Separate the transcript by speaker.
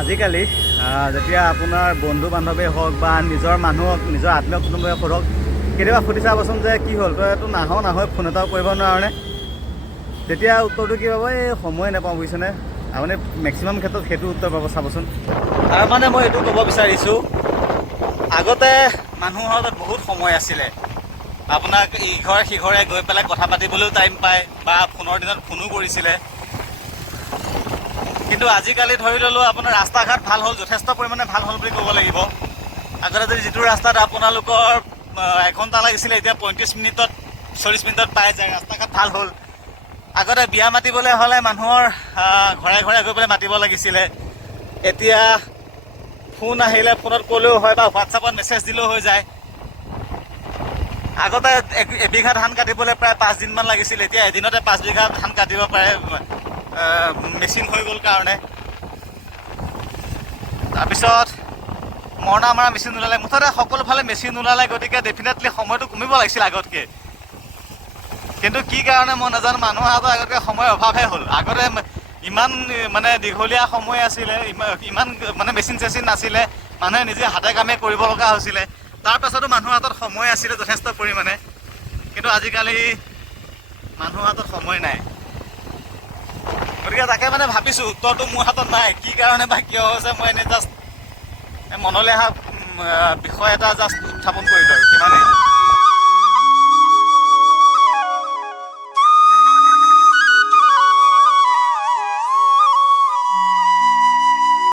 Speaker 1: আজিকালি যেতিয়া আপোনাৰ বন্ধু বান্ধৱেই হওক বা নিজৰ মানুহক নিজৰ আত্মীয় কুটুম্বই হওক কেতিয়াবা সুধি চাবচোন যে কি হ'ল তইতো নাহ নাহয় ফোন এটাও কৰিব নোৱাৰনে? তেতিয়া উত্তৰটো কি পাব? এই সময় নাপাওঁ বুজিছেনে? আপুনি মেক্সিমাম ক্ষেত্ৰত সেইটো উত্তৰ পাব চাবচোন। তাৰ মানে মই এইটো ক'ব বিচাৰিছোঁ আগতে মানুহৰ বহুত সময় আছিলে। আপোনাক ইঘৰে সিঘৰে গৈ পেলাই কথা পাতিবলৈও টাইম পায় বা ফোনৰ দিনত ফোনো কৰিছিলে। কিন্তু আজিকালি ধৰি ল'লোঁ আপোনাৰ ৰাস্তা ঘাট ভালো হ'ল, যথেষ্ট পৰিমাণে ভালো হ'ল বুলি ক'ব লাগিব। আগতে যদি যিটো ৰাস্তাত আপোনালোকৰ এঘণ্টা লাগিছিলে, এতিয়া পঁয়ত্ৰিছ মিনিটত চল্লিছ মিনিটত পাই যায় ৰাস্তা ঘাট ভালো হ'ল। আগতে বিয়া মাতিবলৈ হ'লে মানুহৰ ঘৰে ঘৰে গৈ পেলাই মাতিব লাগিছিলে। এতিয়া ফোন আহিলে ফোনত ক'লেও হয় বা হোৱাটছআপত মেছেজ দিলেও হৈ যায়। আগতে এবিঘা ধান কাটিবলৈ প্ৰায় পাঁচদিনমান লাগিছিল, এতিয়া এদিনতে পাঁচ বিঘা ধান কাটিব পাৰে। মেচিন হৈ গ'ল কাৰণে। তাৰপিছত মৰণা মৰা মেচিন ওলালে। মুঠতে সকলো ফালে মেচিন ওলালে গতিকে ডেফিনেটলি সময়টো কমিব লাগিছিল আগতকৈ। কিন্তু কি কাৰণে মই নাজানো মানুহৰ হাতত আগতকৈ সময়ৰ অভাৱহে হ'ল। আগতে ইমান মানে দীঘলীয়া সময় আছিলে ইমা- ইমান মানে মেচিন চেচিন নাছিলে মানুহে নিজে হাতে কামে কৰিব লগা হৈছিলে। তাৰ পাছতো মানুহৰ হাতত সময় আছিলে যথেষ্ট পৰিমাণে। কিন্তু আজিকালি মানুহৰ হাতত সময় নাই। গতিকে তাকে মানে ভাবিছোঁ, উত্তৰটো মোৰ হাতত নাই। কি কাৰণে বা কিয় হৈছে, মই এনেই জাষ্ট মনলৈ অহা বিষয় এটা জাষ্ট উত্থাপন কৰিলোঁ আৰু